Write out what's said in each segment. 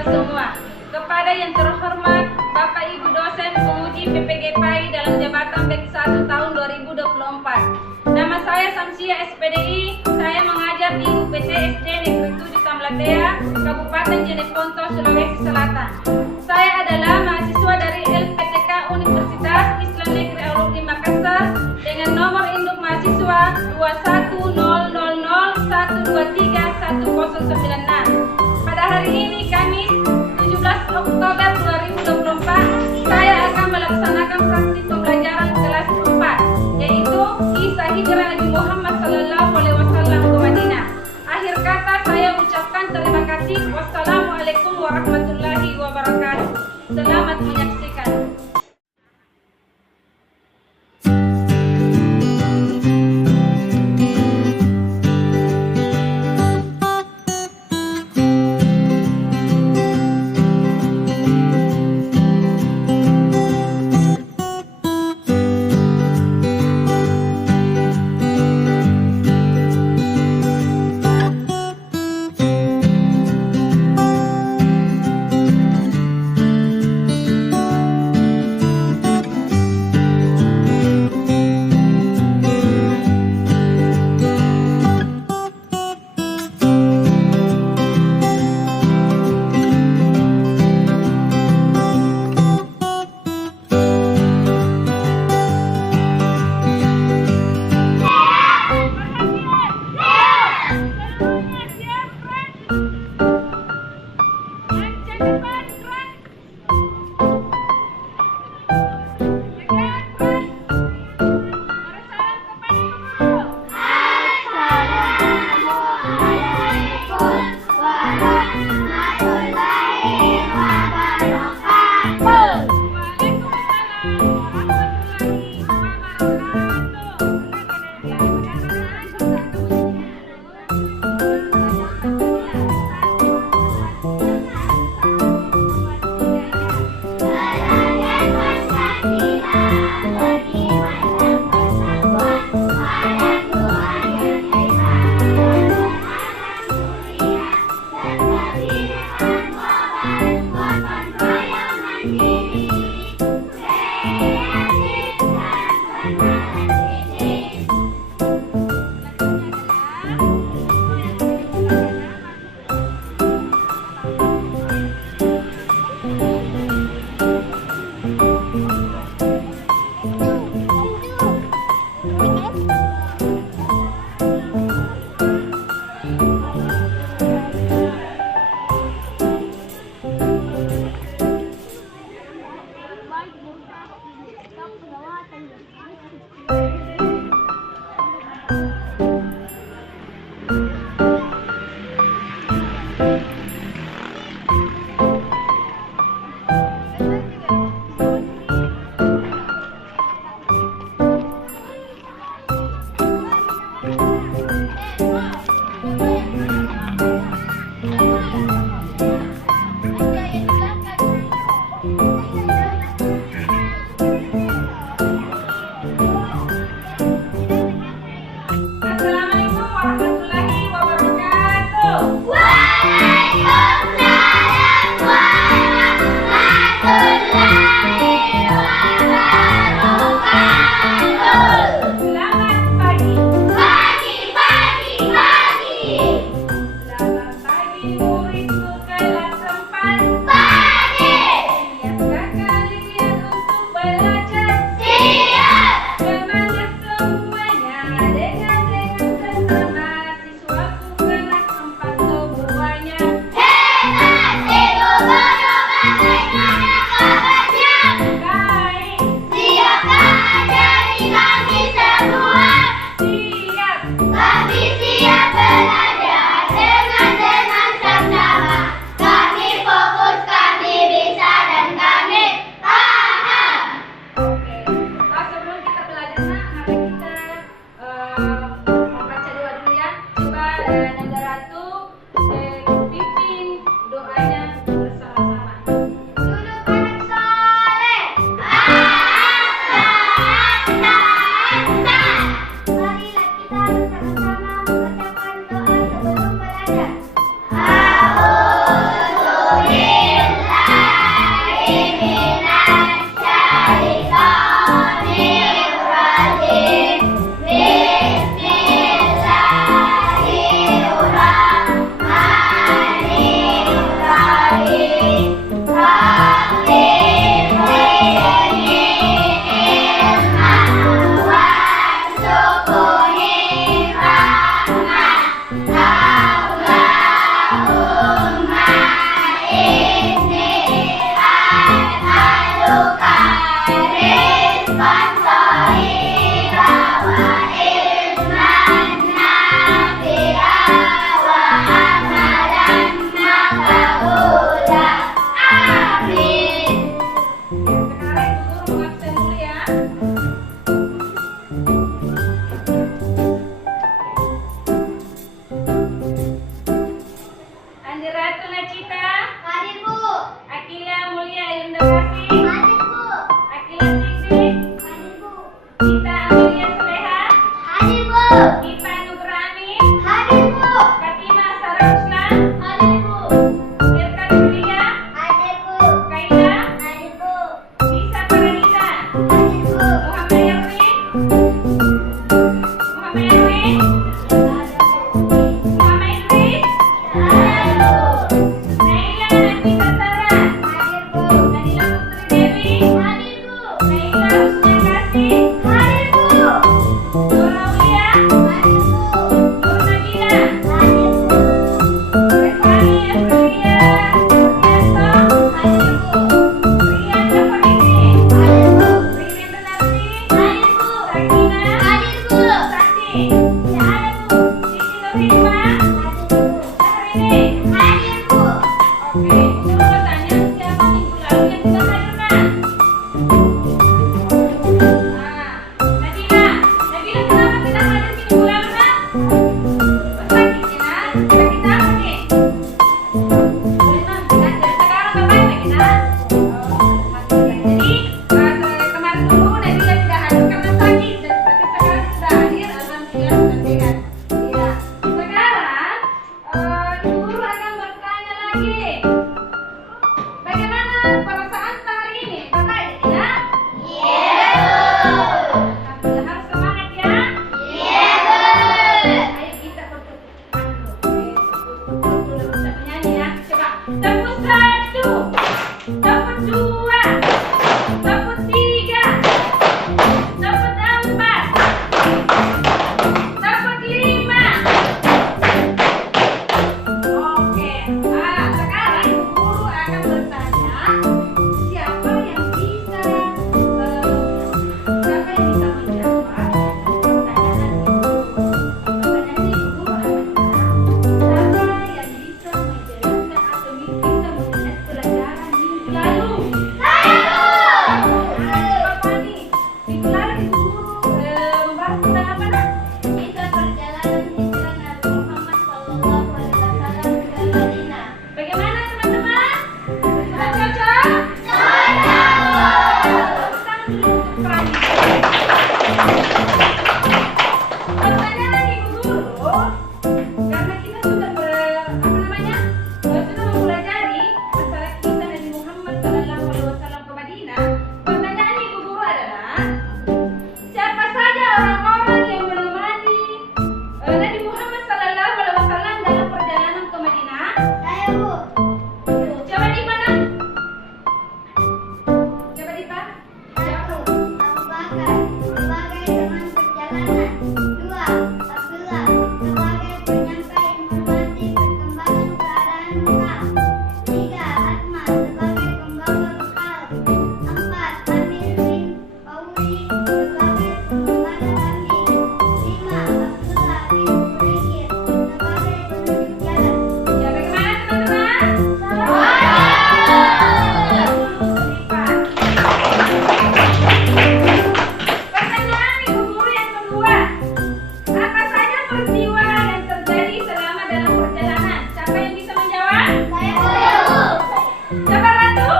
kita semua. Kepada yang terhormat Bapak Ibu dosen penguji PPG PAI dalam jabatan BEK 1 tahun 2024. Nama saya Samsia SPDI, saya mengajar di UPT SD Negeri 7 Tamlatea, Kabupaten Jeneponto, Sulawesi Selatan. Saya adalah mahasiswa dari LPTK Universitas Islam Negeri Alumni Makassar dengan nomor induk mahasiswa 21000123109. Pada hari ini Kamis 17 Oktober 2024, saya akan melaksanakan praktik pembelajaran kelas 4, yaitu Kisah Hijrah Nabi Muhammad SAW ke Madinah. Akhir kata saya ucapkan terima kasih. Wassalamualaikum warahmatullahi wabarakatuh. Selamat menyaksikan. Sekarang Ibu Guru mengabsen dulu ya. Andi Ratu Nacita. Hadir, Bu. Akila Mulia Yundawati. Hadir, Bu. Akila Fikri. Hadir, Bu. Gita Amelia Soleha. Hadir, Bu. Ipa Nugra Amin. Hadir, Bu. Katina Sarah Ruslan. Hadir, Bu. Irka Julia. Hadir, Bu. Kaila. Hadir, Bu. Lisa Paranita. Hadir, Bu. Muhammad Erwin. Muhammad Erwin. Muhammad Idris. Naila Nafisa Sarah. Hadir, Bu. Nadila Putri Dewi. Hadir, Bu. Naila Husna Kasih. Hadir, Bu. Nur Aulia. Hadir, Bu. Nur Nabila. Hadir, Bu. Rifani Efria Kurniasto. Hadir, Bu. Rian Jafaridi. Hadir, Bu. Ririn Renardi. Hadir, Bu. Sakina. Hadir, Bu. Santi. Hadir, Bu. Siti Nurhikmah. Hadir, Bu. Syahrini. Hadir, Bu. Oke, dulu tanya siapa minggu lalu yang tidak hadir, Nak? Nabila. Nabila kenapa tidak hadir minggu lalu, Nak? Sakit ya, Nak? Sakit apa nih? Boleh, Nak. Dari sekarang ngapain lagi, Nak? Jadi, kemarin dulu Nabila tidak hadir karena sakit, tapi sekarang sudah hadir, alhamdulillah sudah sehat. Iya. Sekarang, Ibu Guru akan bertanya lagi. Bagaimana perasaan hari ini? Bapak tidak? Alhamdulillah, harus semangat ya. Ayo kita bertukar dulu bisa menyanyi ya. Coba. Tepuk 1, tepuk 2, tepuk 3, tepuk 4, tepuk 5. Oke. Sekarang Ibu Guru akan bertanya siapa yang bisa menjawab pertanyaan Ibu. Pertanyaan Ibu Guru adalah siapa yang bisa menjelaskan atau bisa mengingat pelajaran minggu lalu? Apa nih? Minggu lalu Ibu Guru membahas tentang apa, Nak? Kisah perjalanan hijrah Nabi Muhammad SAW ke Madinah. Bagaimana teman-teman? Sudah cocok? Tangan dulu untuk Prani. Pertanyaan Ibu Guru, karena kita sudah sudah mempelajari masalah kisah Nabi Muhammad SAW ke Madinah. Pertanyaan Ibu Guru adalah siapa saja orang-orang yang menemani Nabi Muhammad SAW dalam perjalanan ke Madinah? Saya, Bu. Coba di mana? Coba di mana? Satu, Abu Bakar sebagai teman perjalanan. Dua, Abdullah sebagai penyampai informasi perkembangan keadaan Mekah. Tiga, Asma sebagai pembawa bekal. Empat, Amir bin Pauli sebagai pembala kambing. Lima, Abdullah bin Quraisy sebagai penunjuk jalan. Ya, bagaimana teman-teman? Pertanyaan Ibu Guru yang kedua. Apa saja peristiwa yang terjadi selama dalam perjalanan? Siapa yang bisa menjawab? Saya, Bu. Coba Ratu.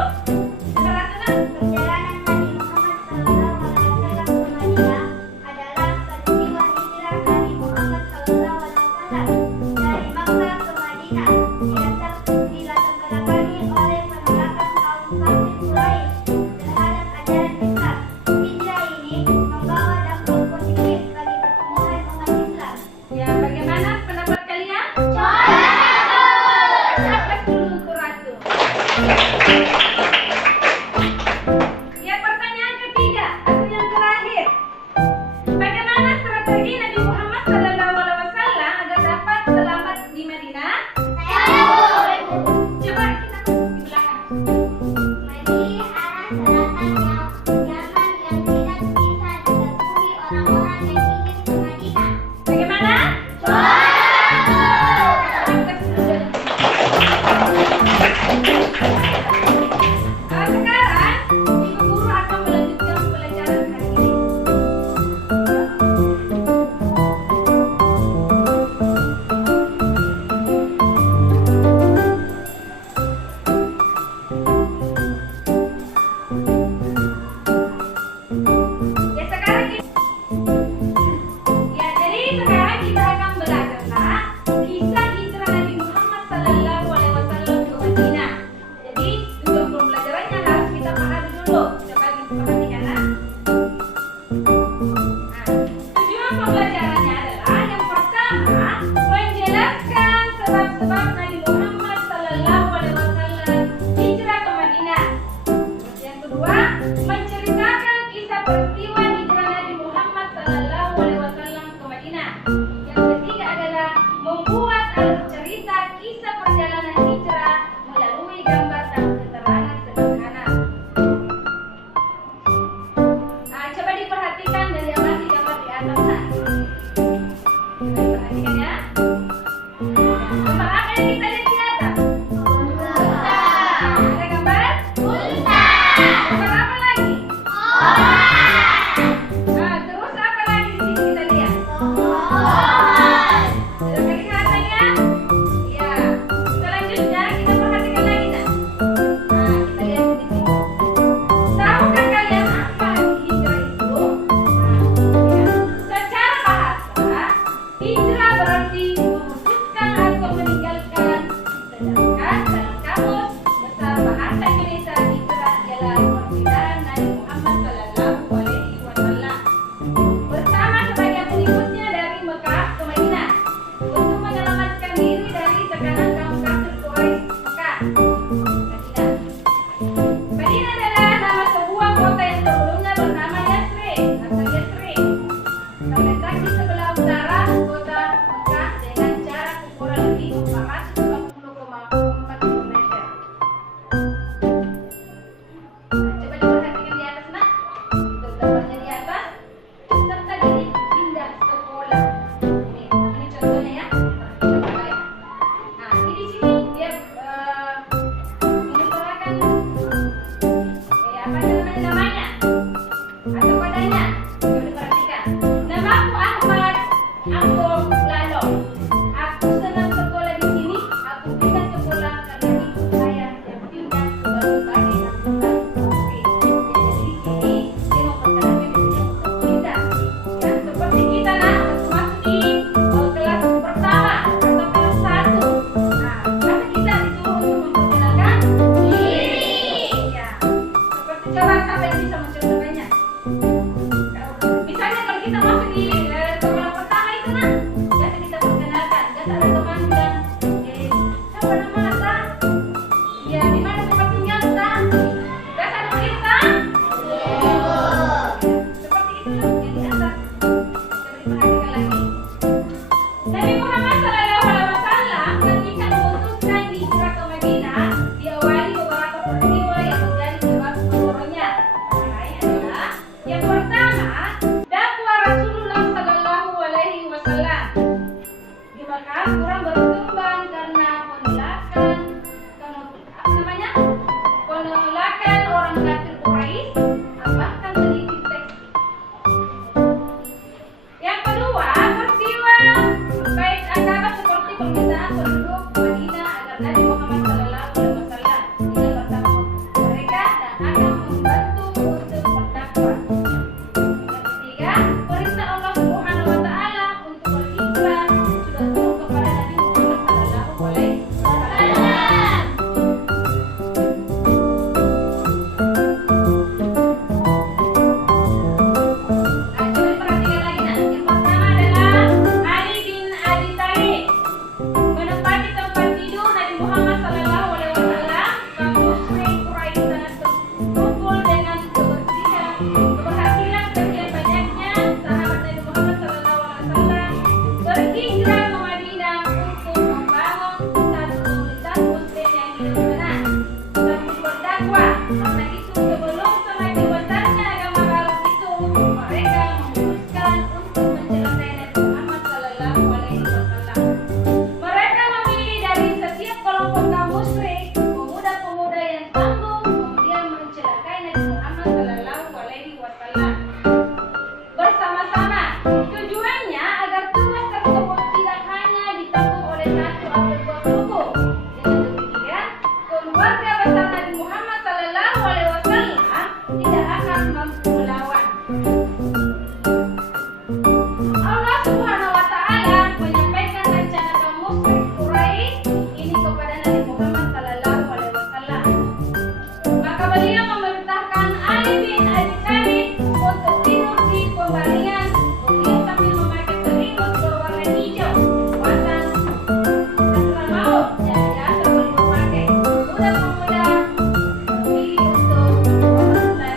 Coba Ratu, Nak. Perjalanan Nabi Muhammad SAW ke Madinah adalah peristiwa hijrah Nabi Muhammad SAW dari Makkah ke Madinah. Dilatar belakangi oleh penolakan kaum kafir Quraisy terhadap ajaran Islam. Hijrah ini membawa dampak positif bagi pertumbuhan umat Islam. Ya, bagaimana pendapat kalian? Cocok. Capres dulu untuk Ratu. Ya, pertanyaan ketiga atau yang terakhir. Bagaimana strategi Nabi Muhammad SAW agar dapat selamat di Madinah? Saya, Bu. Coba kita di belakang. Madi arah selatan yang menceritakan kisah peristiwa hijrah Nabi Muhammad Sallallahu Alaihi Wasallam ke Madinah. Yang ketiga adalah membuat alur cerita kisah perjalanan hijrah melalui gambar dan keterangan sederhana. Coba diperhatikan dan diamati gambar di atas. Coba diperhatikan ya. Gambar apa yang kita lihat di atas? Ada gambar? Gambar apa lagi? Terus apa lagi di sini kita lihat? Sudah kelihatan ya? Ya. Selanjutnya kita perhatikan lagi nah. Kita lihat di sini. Tahukah kalian apa arti hijrah itu? Ya. Secara bahasa, hijrah berarti memutuskan atau meninggalkan. Sedangkan dalam kamus besar bahasa Indonesia, hijrah ialah perpindahan Nabi Muhammad Sallallahu Alaihi Wasallam bersama sebagian pengikutnya dari Mekah ke Madinah untuk menyelamatkan diri dari tekanan kaum kafir Quraisy Mekah. Madinah. Madinah adalah nama sebuah kota yang sebelumnya bernama Yathrib atau Yathrib. Terletak di sebelah utara kota Mekah dengan jarak kurang lebih 450,4 km. Coba diperhatikan di atas nak. Untuk gambarnya di atas. Serta jadi pindah sekolah. Ini contohnya ya. Perhatikan baik. Ini di sini dia menyuarakan namanya atau kodenya. Coba diperhatikan. Namaku Ahmad Ambo Lalo. Aku senang sekolah di sini. Aku pindah sekolah karena ibu saya yang pindah ke berbagai tempat. Jadi di sini dia memperkenalkan dirinya untuk pindah. Ya, seperti kita nah masuk di kelas pertama atau kelas 1. Maka kita disuruh untuk memperkenalkan diri. Ya, seperti coba sampai bisa mencontohkannya. Misalnya kalau kita masuk di sekolah pertama itu nah, biasa kita perkenalkan. Biasa ada teman bilang, siapa nama Sa? Ya, di mana tempat tinggal Sa? Biasa ada begitu Sa? Seperti itu yang di atas. Coba diperhatikan lagi. Nabi Muhammad Sallallahu Alaihi Wasallam ketika memutuskan hijrah ke Madinah diawali beberapa peristiwa yang menjadi sebab turunnya. Antara lain adalah yang pertama, dakwah Rasulullah Sallallahu Alaihi Wasallam. Di Mekah kurang berkembang karena penolakan orang kafir Quraisy, bahkan sedikit teks. Yang kedua, peristiwa baik Akabah seperti permintaan penduduk Madinah agar Nabi Muhammad Sallallahu Alaihi Wasallam tidak bertemu mereka dan akan membantu untuk berdakwah. Yang ketiga, perintah Allah Subhanahu Wa Taala untuk berhijrah sudah turun kepada Nabi Muhammad Sallallahu Alaihi Wasallam. Coba diperhatikan lagi nah. Yang pertama adalah Ali bin Abi Thalib menempati tempat tidur Nabi Muhammad Sallallahu Alaihi Wasallam. Kaum musyrik Quraisy sangat berkumpul dengan keberhasilan sekian banyaknya sahabat Nabi Muhammad Sallallahu Alaihi Wasallam berhijrah ke Madinah untuk membangun satu komunitas muslim yang hidup tenang sambil berdakwah. Karena itu sebelum semakin besarnya agama baru itu, mereka memutuskan untuk mencelakai Nabi Muhammad Sallallahu Alaihi Wasallam. Mereka memilih dari setiap kelompok kaum musyrik pemuda-pemuda yang sanggup kemudian mencelakai Nabi Muhammad Sallallahu Alaihi Wasallam bersama-sama. Tujuannya agar tugas tersebut tidak hanya ditanggung oleh satu atau dua suku. Dengan demikian, keluarga besar Nabi Muhammad Sallallahu Alaihi Wasallam tidak akan mampu melawan. Allah Subhanahu Wa Taala menyampaikan rencana kaum musyrik Quraisy ini kepada Nabi Muhammad Sallallahu Alaihi Wasallam. Maka beliau memerintahkan Ali bin Abi Thalib untuk tidur di pembaringan. Beliau sambil memakai selimut berwarna hijau, buatan Rasulullah maut yang biasa beliau pakai. Pemuda-pemuda memilih untuk Rasulullah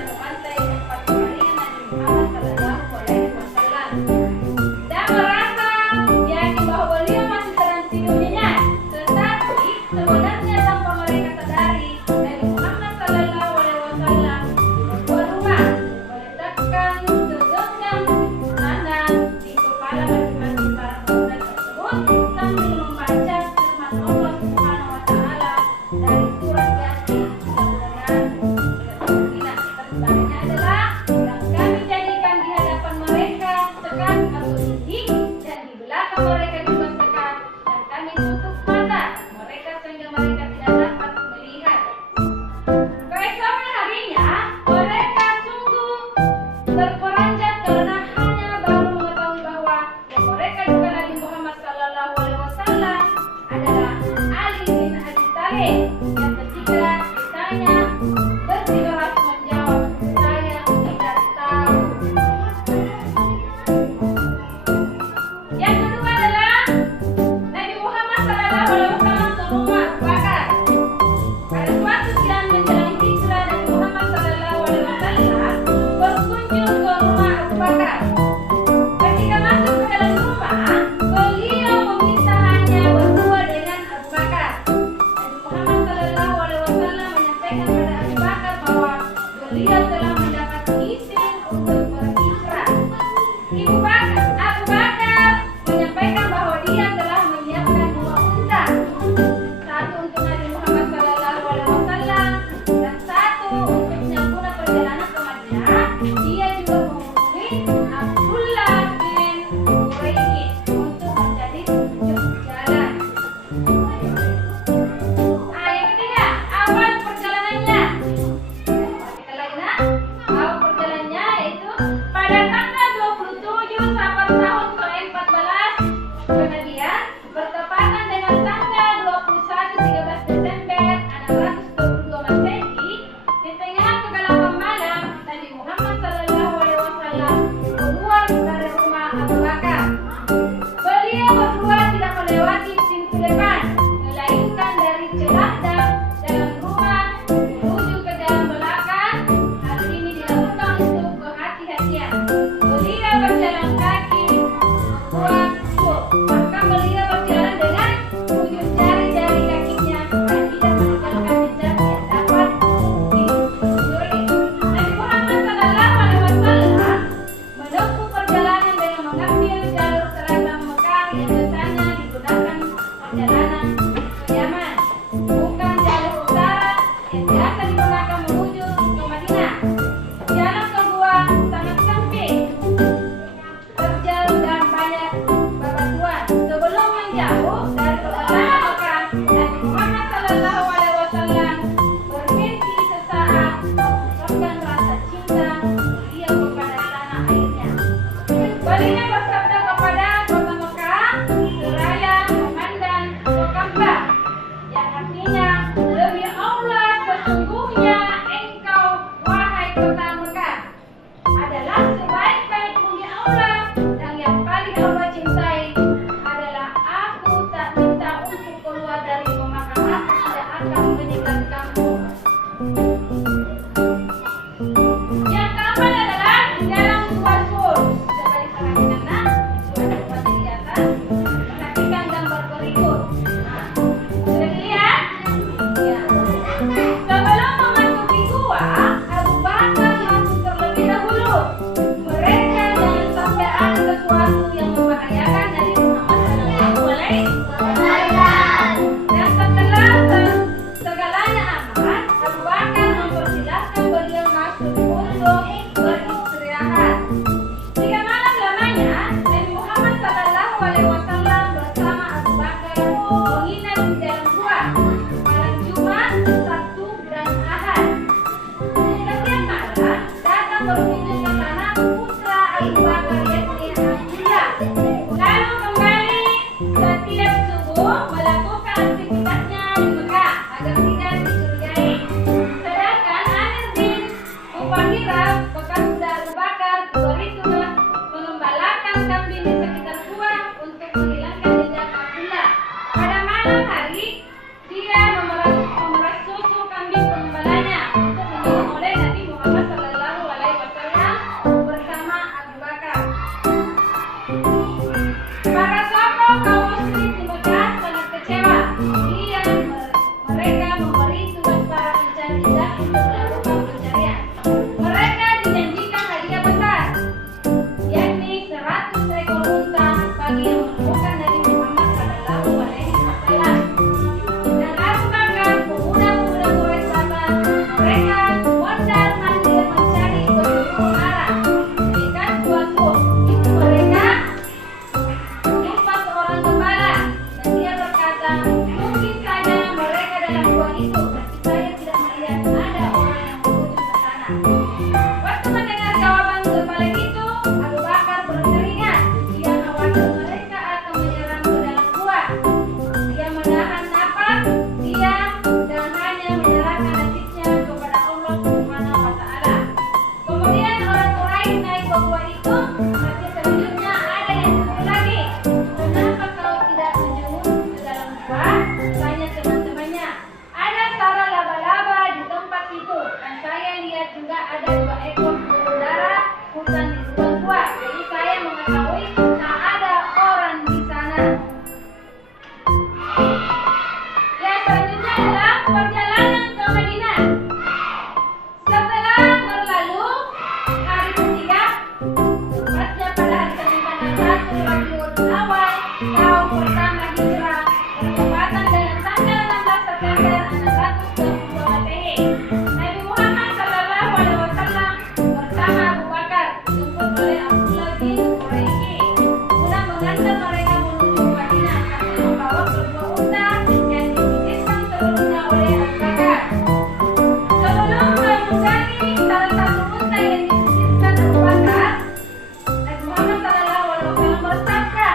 menuju ke sana putra Abu Bakar yakni Hamzah. Lalu kembali setiap subuh melakukan aktivitasnya di Mekah agar tidak dicurigai. Sedangkan Amir bin Fuhairah bekas kuda Abu Bakar itu mengembalakan kambing di sekitar gua untuk menghilangkan jejak Abdullah. Pada malam hari dia memeras susu kambing pengembalanya untuk diminum oleh Nabi Muhammad SAW bersama Abu Bakar. Para tokoh kaum muslim di Mekah sangat kecewa. Mereka memberi tugas para pencari dah untuk melakukan pencarian. Mereka dijanjikan hadiah besar, yakni 100 ekor unta bagi yang menemukan Nabi Muhammad SAW. Dan Abu Bakar, pemuda-pemuda Quraisy sabar, mereka mondar-mandir mencari penjuru arah. Ketika suatu itu mereka jumpa seorang gembala dan dia berkata, mungkin saja mereka dalam gua itu, tapi saya tidak melihat ada orang yang menuju ke sana. Waktu mendengar jawaban gembala itu, Abu Bakar berkeringat. Dia khawatir mereka akan menyerang ke dalam gua. Dia menahan napas, diam, dan hanya menyerahkan nasibnya kepada Allah Subhanahu wa Ta'ala. Kemudian orang Quraisy naik ke gua itu, tapi selanjutnya ada yang seru lagi. Kenapa kau tidak menjenguk ke dalam gua? Tanya teman-temannya. Ada sarang laba-laba di tempat itu, dan saya lihat juga ada 2 ekor burung dara hutan di lubang gua. Jadi saya mengetahui tak ada orang di sana. Ya, selanjutnya adalah perjalanan ke Madinah. Setelah berlalu hari ketiga, tepatnya pada hari Senin tanggal 1 Rabiul Awal tahun pertama Hijrah, bertepatan dengan tanggal 16 September 622 Masehi, Nabi Muhammad SAW bersama Abu Bakar dijemput oleh Abdullah bin Quraisy guna mengantar mereka menuju Madinah sambil membawa kedua unta yang dititipkan seluruhnya oleh Abu Bakar. Sebelum menunggangi salah satu unta yang dititipkan Abu Bakar, Nabi Muhammad SAW bersabda,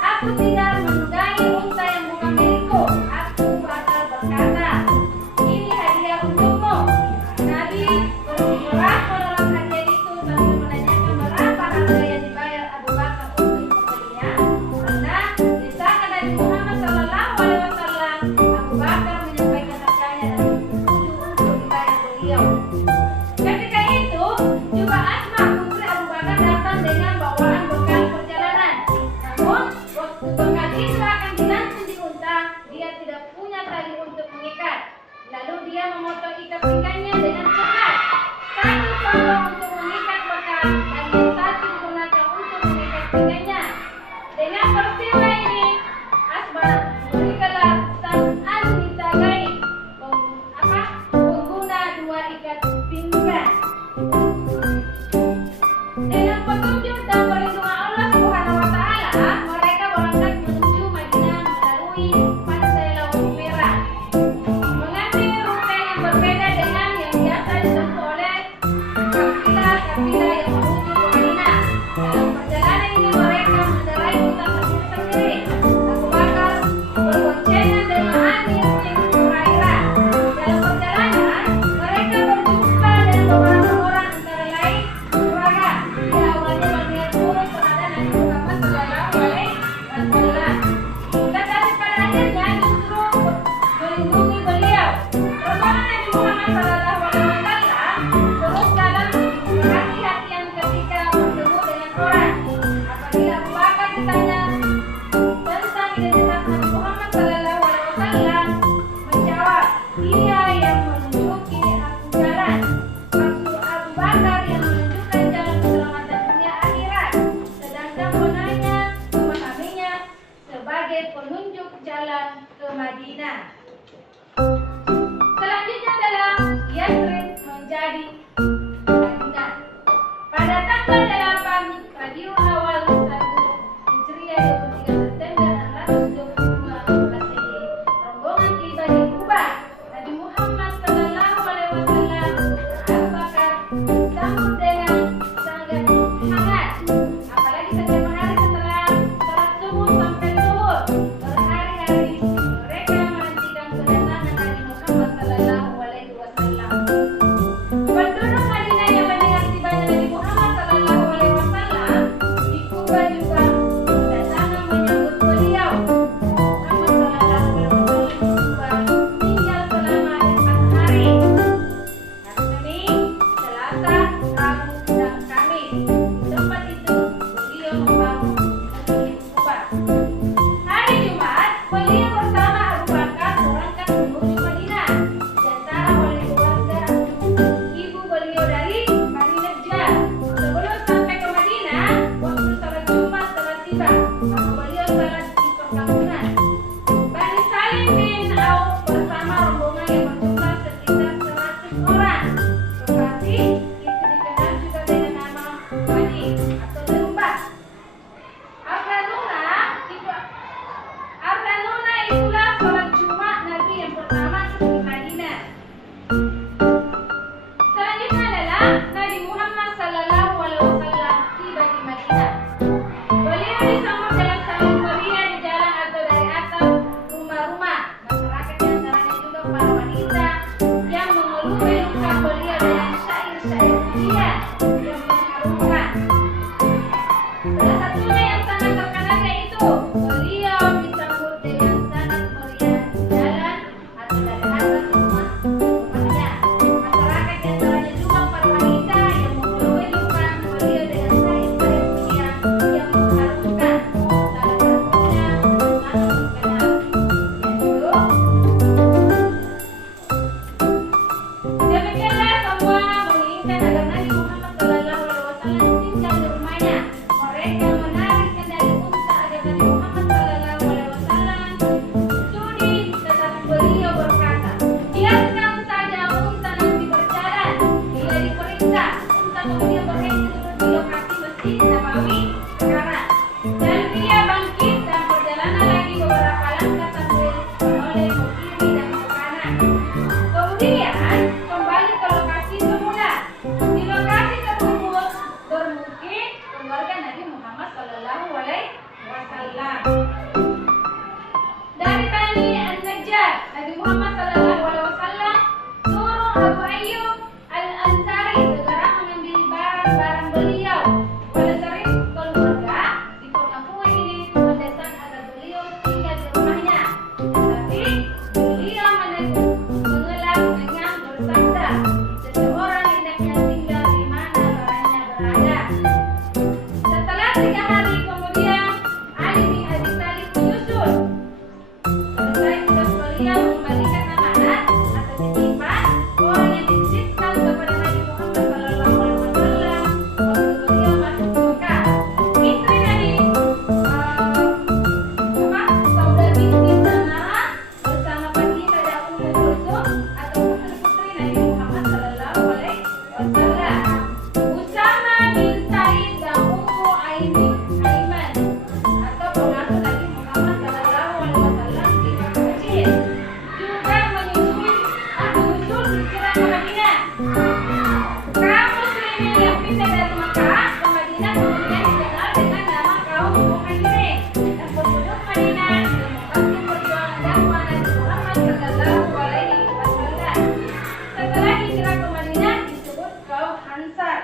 aku tidak menunggangi unta yang bukan milikku. Abu Bakar berkata, ini hadiah untukmu. Nabi bergerak menolak hadiah itu sambil menanyakan berapa harga yang dibayar Abu Bakar untuk membelinya. Karena disahkan Nabi Muhammad SAW, Abu Bakar menyampaikan harganya dan setuju untuk dibayar beliau. Ketika itu juga Asma putri Abu Bakar datang dengan bawaan bekal perjalanan. Namun waktu bekal itu akan digantung di unta, dia tidak punya tali untuk mengikat. Lalu dia memotong ikat pinggangnya dengan cepat. Satu potong untuk mengikat bekal dan yang satu digunakan untuk mengikat pinggangnya. Dengan peristiwa ini, Asma memberi gelar Sang An-Nisa Ghaib, pengguna 2 ikat pinggang. Alaihi Wasallam. Dari Bani An-Najjar, Nabi Muhammad Sallallahu Alaihi Wasallam suruh Abu Ayyub Al-Ansari segera mengambil barang-barang beliau. Pada sering keluarga di kota Kuwait ini mendesak agar beliau tinggal di rumahnya. Tapi beliau mengelak dengan bersabda, seseorang hendaknya tinggal di mana barangnya berada. Setelah 3 hari kemudian, Ali bin Abi Thalib menyusul. Selesai tugas beliau mengembalikan amanat atau titipan orang yang dititipkan kepada Nabi Muhammad Sallallahu Alaihi Wasallam waktu beliau masuk ke Mekah. Istri Nabi Saudah binti Zam'ah bersama Fatimah dan Ummu Kulsum atau putri-putri Nabi Muhammad Sallallahu Alaihi Wasallam. Usama bin Zaid dan Ummu Aiman atau pengasuh Nabi Muhammad Sallallahu Alaihi Wasallam di masa kecil juga menyusul hijrah ke Madinah. Kaum muslimin yang pindah dari Mekah ke Madinah kemudian dikenal dengan nama kaum Muhajirin dan penduduk Madinah yang membantu perjuangan dakwah Nabi Muhammad Sallallahu Alaihi Wasallam. Setelah hijrah ke Madinah disebut kaum Ansar.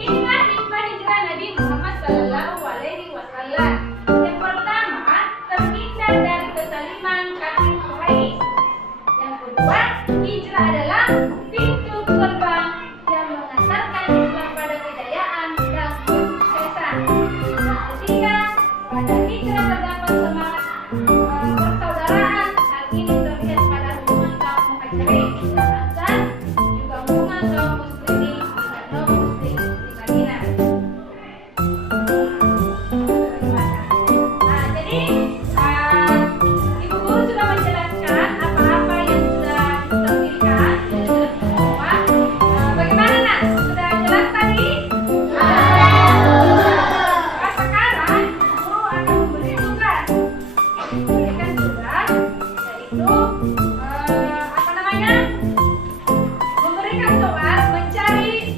Inilah hikmah hijrah Nabi Muhammad Sallallahu Alaihi Wasallam. Yang pertama, terhindar dari kezaliman kafir Quraisy. Yang kedua, hijrah adalah pintu gerbang yang mengantarkan Islam pada kejayaan dan kesuksesan. Yang ketiga, pada hijrah terdapat semangat persaudaraan. Hal ini terlihat pada hubungan kaum Muhajirin dan Ansar, juga hubungan kaum muslimin dan non-muslim di Madinah. Jadi Ibu Guru sudah menjelaskan apa-apa yang sudah ditampilkan, sudah jelas semua. Bagaimana nak? Sudah jelas tadi? Sekarang Guru akan memberi tugas. Memberikan tugas yaitu apa namanya? Memberikan soal mencari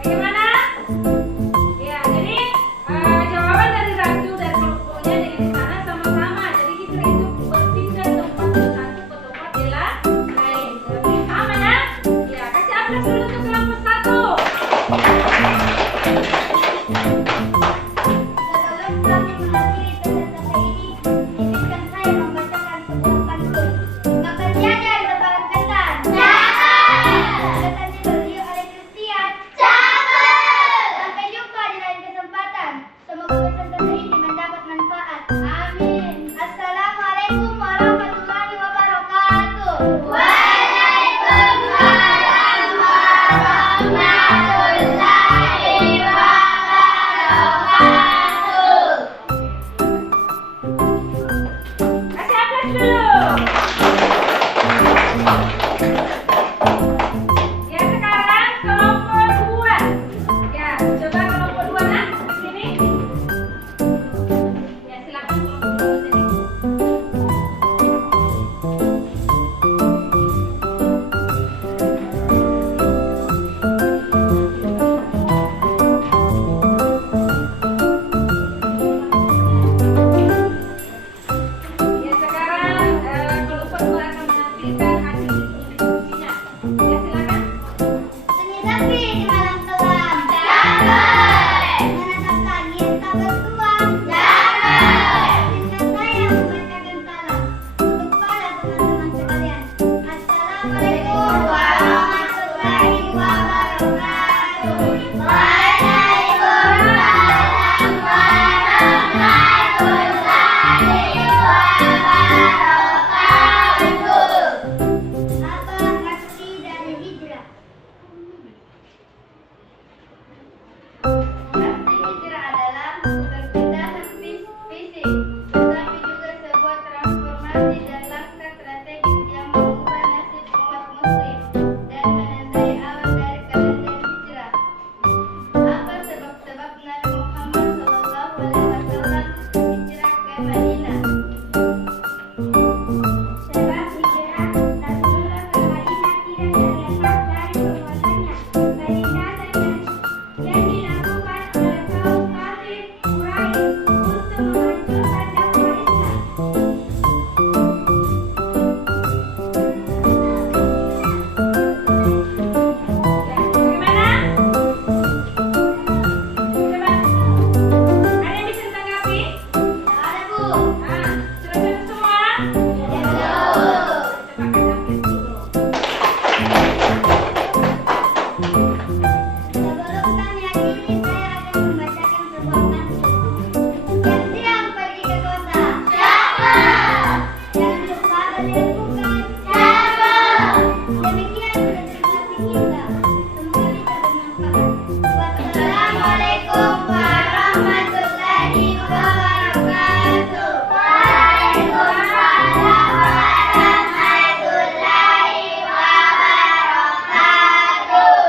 Bagaimana? Ya, jadi jawaban dari Raju dan kelompoknya jadi di sana sama-sama. Jadi kita itu berpindah tempat satu ke tempat yang lain. Jadi sama ya? Ya, kasih aplaus dulu untuk kelompok satu. Sebelum kami mengakhiri presentasi ini, izinkan saya membacakan sebuah pantun. Makan jajan lebaran ketan. Ketannya beliau oleh Christian. Sampai jumpa di lain kesempatan. Semoga presentasi ini mendapat manfaat. Amin. Assalamualaikum warahmatullahi wabarakatuh. Waalaikumsalam warahmatullahi wabarakatuh. Kasih aplaus dulu. Ya, sekarang kelompok dua. Ya, coba kelompok dua nah di sini. Ya, silakan kelompok dua sini. Ya, sekarang kelompok dua akan menampilkan hasil diskusinya. Ya, silakan. Sunyi sepi di malam kelam. Menatap langit tak bertuang. Izinkan saya membacakan salam untuk para teman-teman sekalian. Assalamualaikum warahmatullahi wabarakatuh. Waalaikumsalam warahmatullahi wabarakatuh. Apa arti dari hijrah? Arti hijrah adalah perpindahan fisik, tetapi juga sebuah transformasi dan langkah strategis yang mengubah nasib umat muslim dan menandai awal dari kalender hijrah. Apa sebab-sebab Nabi Muhammad SAW hijrah ke Madinah? Sebab hijrah Rasulullah ke Madinah tidak terlepas dari perbuatannya. Madinah yang dilakukan oleh kaum kafir Quraisy untuk menghancurkan dakwah Islam. Ya, bagaimana? Coba. Ada yang bisa ditanggapi? Ada, Bu. Ah, sudah semua? Ya, Bu. Coba kasih aplaus dulu. Sebelum kami akhiri, saya akan membacakan sebuah pantun. Yang siang pergi ke kota. Jangan lupa berlibur. Demikian presentasi kita. Semoga bisa bermanfaat. Wassalamualaikum warahmatullahi wabarakatuh. Waalaikumsalam warahmatullahi wabarakatuh.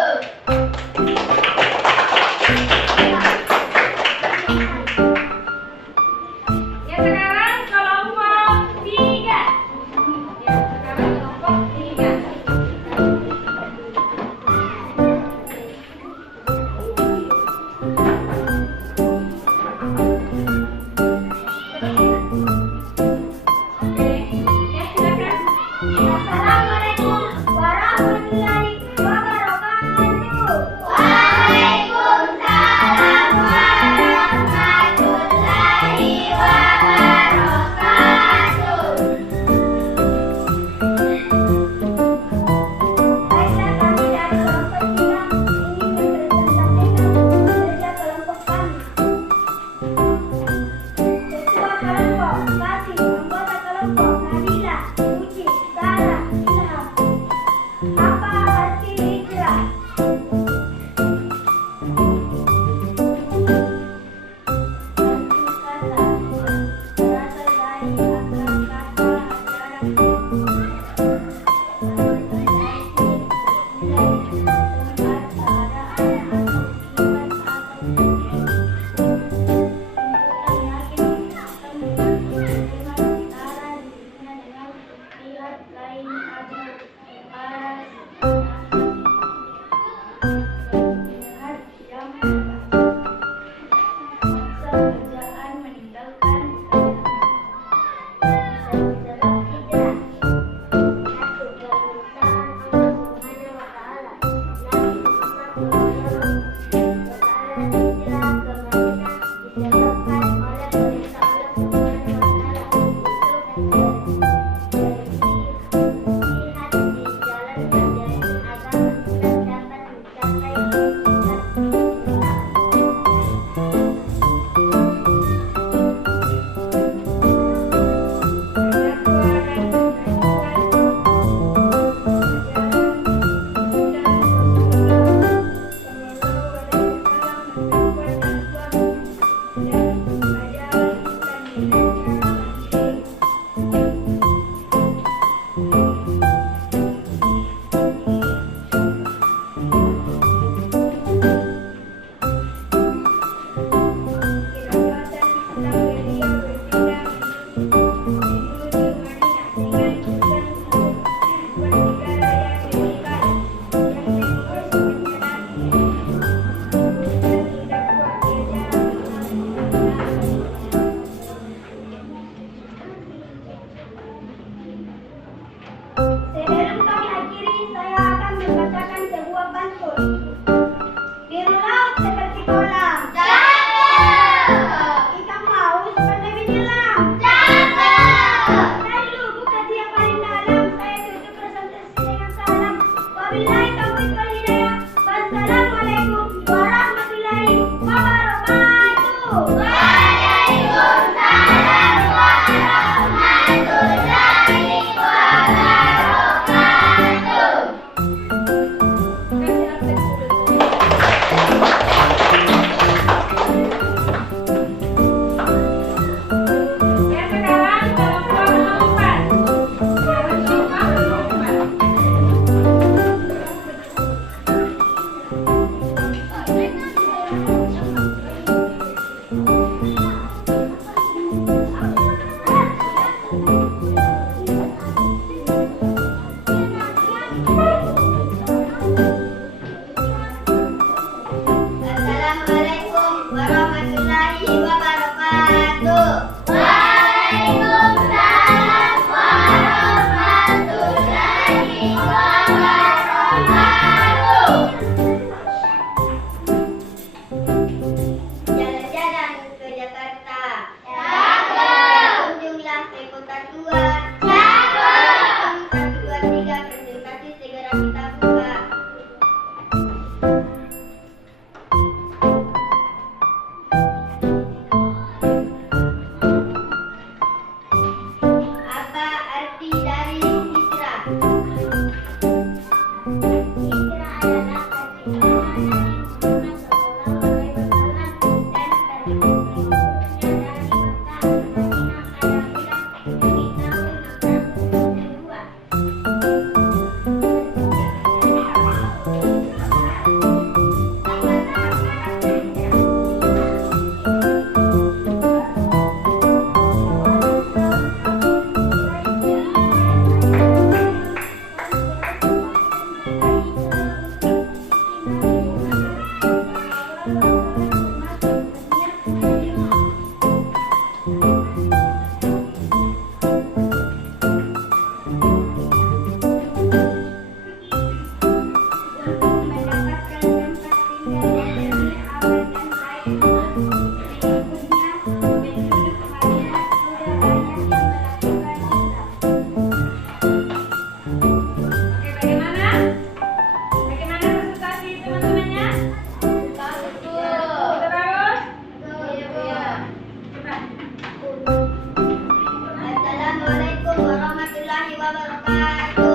Ya, sekarang kelompok tiga. Ya, sekarang kelompok tiga. Oke, ya silakan. Assalamualaikum warahmatullahi wabarakatuh. Waalaikumsalam warahmatullahi wabarakatuh. Kerjaan meninggalkan kerjaan tidak. Satu, permintaan Allah Subhanahu wa Ta'ala. Nabi Muhammad SAW hijrah ke Madinah disebabkan oleh perintah Allah Subhanahu wa Ta'ala untuk berjihad di jalan menjalani agama dan dapat mencapai Sebelum kami akhiri, saya akan membacakan sebuah pantun. Biru laut seperti kolam. Cakep. Ikan paus pandai menyelam. Cakep. Dari lubuk hati yang paling dalam, saya tutup presentasi dengan salam. Wabillahi taufiq wal hidayah. Wassalamualaikum warahmatullahi wabarakatuh. Waalaikumsalam warahmatullahi Ya, sekarang kelompok nomor 4. Assalamualaikum warahmatullahi wabarakatuh. Waalaikumsalam warahmatullahi wabarakatuh. Jalan-jalan ke Jakarta. Cakep. Kunjunglah ke kota tua. Cakep. 1, 2, 3 presentasi segera kita buka. Apa arti dari hijrah? Hijrah adalah perjalanan Nabi Muhammad SAW dan perginya dari Mekah ke Madinah pada bulan Juli tahun 692. Assalamualaikum warahmatullahi wabarakatuh.